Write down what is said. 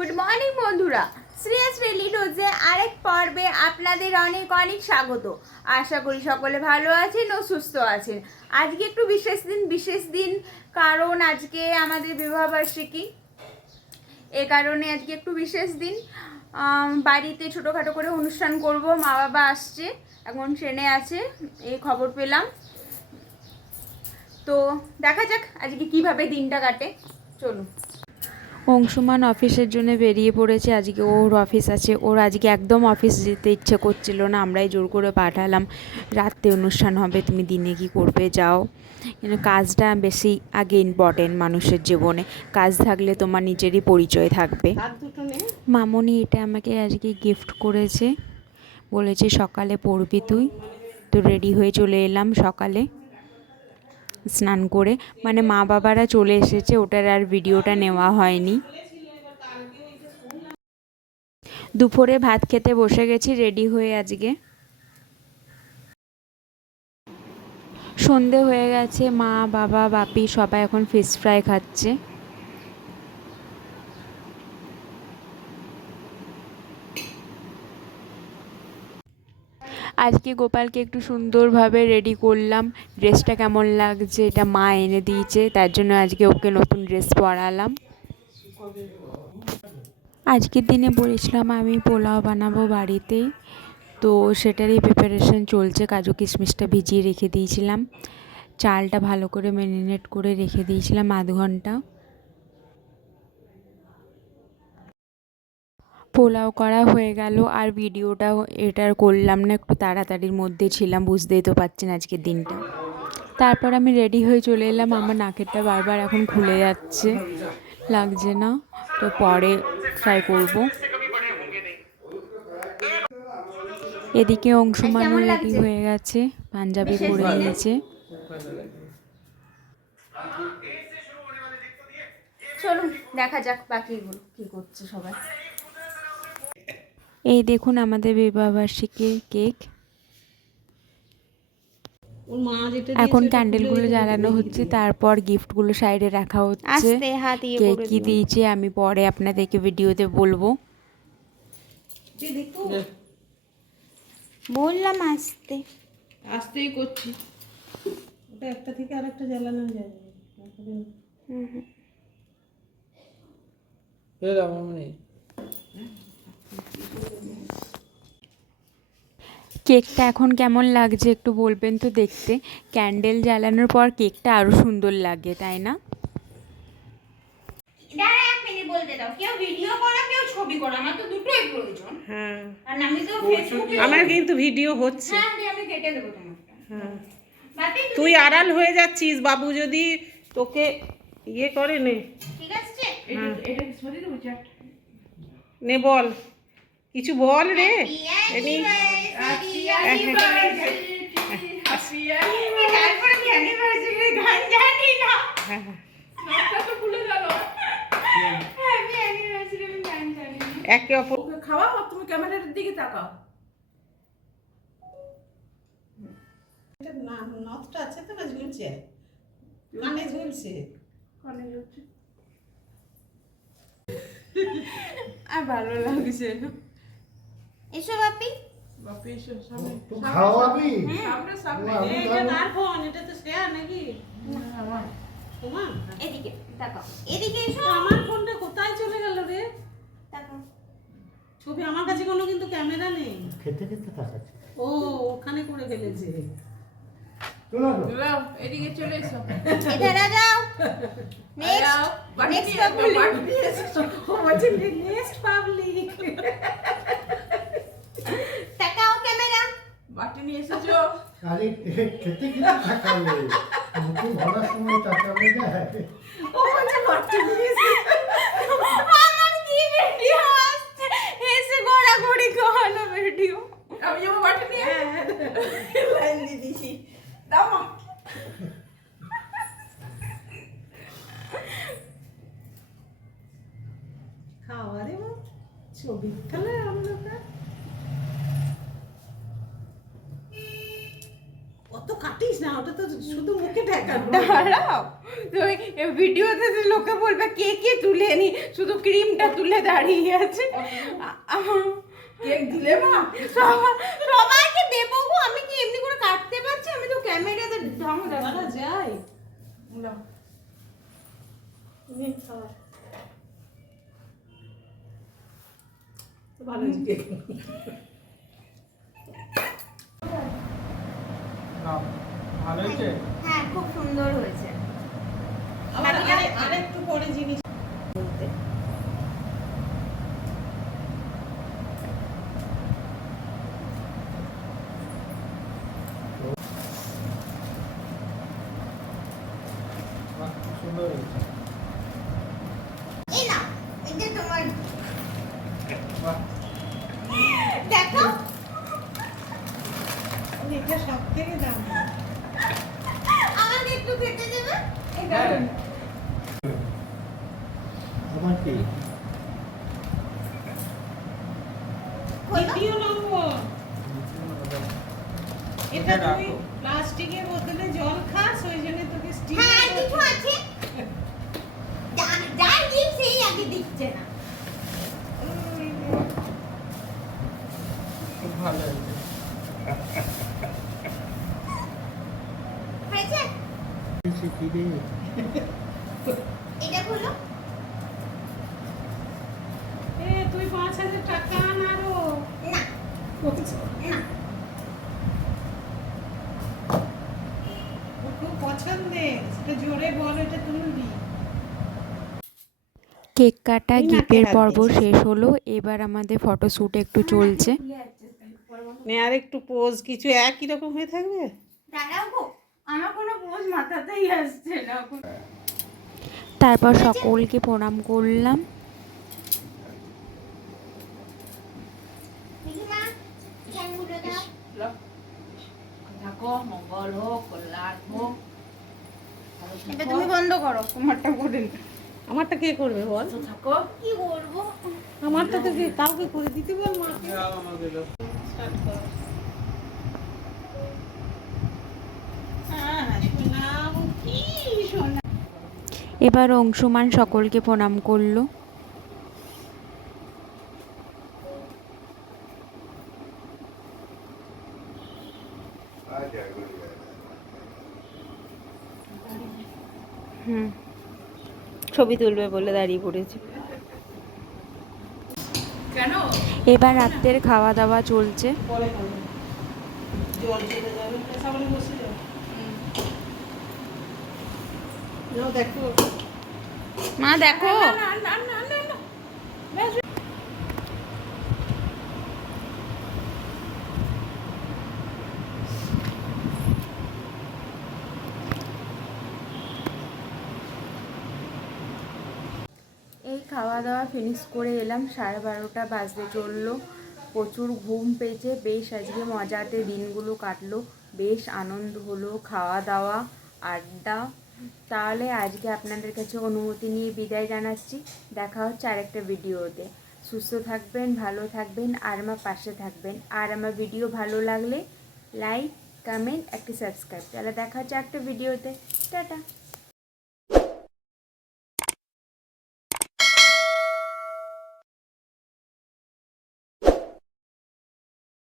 Good morning বন্ধুরা, Shreyas rally রোজে আরেক পর্বে আপনাদের অনেক অনেক স্বাগত। আশা করি সকলে ভালো আছেন ও সুস্থ আছেন। আজকে একটু বিশেষ দিন কারণ আজকে আমাদের বিবাহবার্ষিকী। এ কারণে আজকে একটু বিশেষ দিন, বাড়িতে ছোটোখাটো করে অনুষ্ঠান করব। মা বাবা আসছে, এখন ট্রেনে আছে, এই খবর পেলাম। তো দেখা যাক আজকে কিভাবে দিনটা কাটে। চলুন। অংশুমান অফিসের জন্য বেরিয়ে পড়েছে। আজকে ওর অফিস আছে। ওর আজকে একদম অফিস যেতে ইচ্ছে করছিল না, আমরাই জোর করে পাঠালাম। রাত্রে অনুষ্ঠান হবে, তুমি দিনে কি করবে, যাও। কিন্তু কাজটা বেশি আগে ইম্পর্টেন্ট মানুষের জীবনে। কাজ থাকলে তোমার নিজেরই পরিচয় থাকবে। মামনি এটা আমাকে আজকে গিফট করেছে, বলেছে সকালে পরবি তুই। তো রেডি হয়ে চলে এলাম সকালে স্নান করে, মানে মা বাবারা চলে এসেছে, ওটার আর ভিডিওটা নেওয়া হয়নি। দুপুরে ভাত খেতে বসে গেছি রেডি হয়ে। আজকে সন্ধে হয়ে গেছে, মা বাবা বাপি সবাই এখন ফিশ ফ্রাই খাচ্ছে। আজকে গোপালকে একটু সুন্দরভাবে রেডি করলাম। ড্রেসটা কেমন লাগছে, এটা মা এনে দিয়েছে, তার জন্য আজকে ওকে নতুন ড্রেস পরালাম। আজকের দিনে বলেছিলাম আমি পোলাও বানাবো বাড়িতেই, তো সেটারই প্রিপারেশন চলছে। কাজু কিশমিশটা ভিজিয়ে রেখে দিয়েছিলাম, চালটা ভালো করে ম্যারিনেট করে রেখে দিয়েছিলাম আধ ঘন্টা। পোলাও করা হয়ে গেল, আর ভিডিওটাও এটার করলাম না, একটু তাড়াতাড়ির মধ্যে ছিলাম, বুঝতেই তো পারছেন আজকের দিনটা। তারপর আমি রেডি হয়ে চলে এলাম। আমার নাকেরটা বারবার এখন খুলে যাচ্ছে, লাগছে না, তো পরে ট্রাই করব। এদিকে অংশুমানও রেডি হয়ে গেছে, পাঞ্জাবি পরে নিয়েছে। চলুন দেখা যাক বাকিগুলো কি করছে সবাই। এই দেখুন আমাদের বিবাহবার্ষিকীর কেক। এখন ক্যান্ডেলগুলো জ্বালানো হচ্ছে, তারপর গিফটগুলো সাইডে রাখা হচ্ছে। কেক কি দিয়েছে আমি পরে আপনাদেরকে ভিডিওতে বলবো। বললাম আসতে আস্তেই করছি, ওটা একটা থেকে আরেকটা জ্বালানো যায়। কেকটা এখন কেমন লাগছে একটু বলবেন তো দেখতে। ক্যান্ডেল জ্বালানোর পর কেকটা আরো সুন্দর লাগে, তাই না? বলতে দাও, কেউ ভিডিও করা কেউ ছবি করা, আমার তো দুটোই প্রয়োজন। হ্যাঁ, আর আমি তো ফেসবুকে আমার কিন্তু ভিডিও হচ্ছে। হ্যাঁ আমি কেটে দেবো তোমারটা। হ্যাঁ, বাপি তুই আড়াল হয়ে যাচ্ছিস, বাবু যদি তোকে ইয়ে করে নে। ঠিক আছে, এটা সরিয়ে দেবো চাট। নে বল, কিছু বল রে। এনি তারপরে আমি অ্যানিভার্সারি গান জানি না। হ্যাঁ, নাচটা তো ভুলে গেল। আমি অ্যানিভার্সারি গান জানি না। একে অপর খাওয়াও, তুমি ক্যামেরার দিকে তাকাও। এটা না নথটা আছে তো, না ঝুলছে, কানে ঝুলছে, কানে ঝুলছে। আর ভালো লাগছে না। এসো বাপি। বাপি এসো সামনে। খাওয়াবি? সামনে সামনে। আমি এটা খাবো। কার ফোন? এটা তো শেয়ার নাকি? আমার। তোমার? এদিকে তাকাও, এদিকে এসো। আমার ফোনটা কোথায় চলে গেল রে? তাকাও। ছবি আমার কাছে কোনো কিন্তু ক্যামেরা নেই। খেতে খেতে তাকাচ্ছে। ও ওখানে করে ফেলেছে। চলো এদিকে চলে এসো। এধারে যাও। Next next public. ও বলছে নেক্সট পাবলিক। তাকাও ক্যামেরা। বাটি নিয়ে এসেছো? আরে খেতে খেতে তাকালে মুখে ভরার সময় তাকালে যায়। ও বলছে বাটি নিয়ে এসেছো। আমার কি ভিডিও আসছে, এসে ঘোরাঘুরি করানো ভিডিও। আমি যাবো বাটি নিয়ে। লাইন দিয়ে দিছি। দাও মা। খাওয়া রে মা, ছবি তাহলে আমরা অত কাটিস না, ওটা তো শুধু মুখে ঠেকানো। দাঁড়াও, ভিডিওতে তো লোকে বলবে কে কে তুলে নি, শুধু ক্রিমটা তুলে দাঁড়িয়ে আছে। কেক দিলে মা সবাইকে দেবো গো, আমি কি এমনি করে কাটতে পারছি? আমি তো ক্যামেরাতে ঢং দাদা যাই ভালো হয়েছে কেক। ভালো হয়েছে। হ্যাঁ, খুব সুন্দর হয়েছে। আরেকটু পরে জিনিস খুব সুন্দর হয়েছে। এই নাও, এটা তোমার। বাহ, দেখো, এটা সব থেকে দাম। আমাকে একটু খেতে দেবে? আমার কি দ্বিতীয় নম্বর এটা তুই প্লাস্টিকের বোতলে জল খাস, ওই জন্য তোকে স্টিল। হ্যাঁ, আর কিছু আছে? যাই দিই সেই আগে দিচ্ছে না। খুব ভালো হয়েছে। হয়েছে? কি রে? এটা হলো। তুই 5,000 টাকা আন আরো। না, না। ও খুব পছন্দের, সেটা জোরে বল, এটা তুলবি। কেক কাটা তুই নাকে গিফটের হাত পর্ব দিয়েছিস। শেষ হলো, এবার আমাদের ফটোশ্যুট একটু চলছে। নে আর একটু পোজ, কিছু একই রকম হয়ে থাকবে। দাঁড়াও গো, আমার কোনো পোজ মাথাতেই আসছে না। তারপর সকলকে প্রণাম করলাম। দেখি মা, জ্ঞানগুলো দাও। থাকো, মঙ্গল হোক, কল্যাণ হোক। এটা তুমি বন্ধ করো, তোমারটা করে নি। আমারটা কে করবে বল? থাকো। কি করবো? আমারটা তো কাউকে করে দিতে বল মাকে। স্টার্ট কর। শোনাও কি শোনা। এবার অংশুমান সকলকে প্রণাম করলো। ছবি তুলবে বলে দাঁড়িয়ে পড়েছে। কেন? এবার রাত্রের খাওয়া দাওয়া চলছে। পরে খাবো। জল চলে যাবে, সামনে বসে যাও। নাও দেখো। মা দেখো, এই খাওয়া দাওয়া ফিনিশ করে এলাম, 12:30 বাজতে চললো। প্রচুর ঘুম পেয়েছে, বেশ আজকে মজাতে দিনগুলো কাটলো, বেশ আনন্দ হলো, খাওয়া দাওয়া, আড্ডা। তাহলে আজকে আপনাদের কাছে অনুমতি নিয়ে বিদায় জানাচ্ছি। দেখা হচ্ছে আরেকটা ভিডিওতে। সুস্থ থাকবেন, ভালো থাকবেন, আর আমার পাশে থাকবেন। আর আমার ভিডিও ভালো লাগলে লাইক, কমেন্ট, একটা সাবস্ক্রাইব। তাহলে দেখা হচ্ছে একটা ভিডিওতে। টাটা।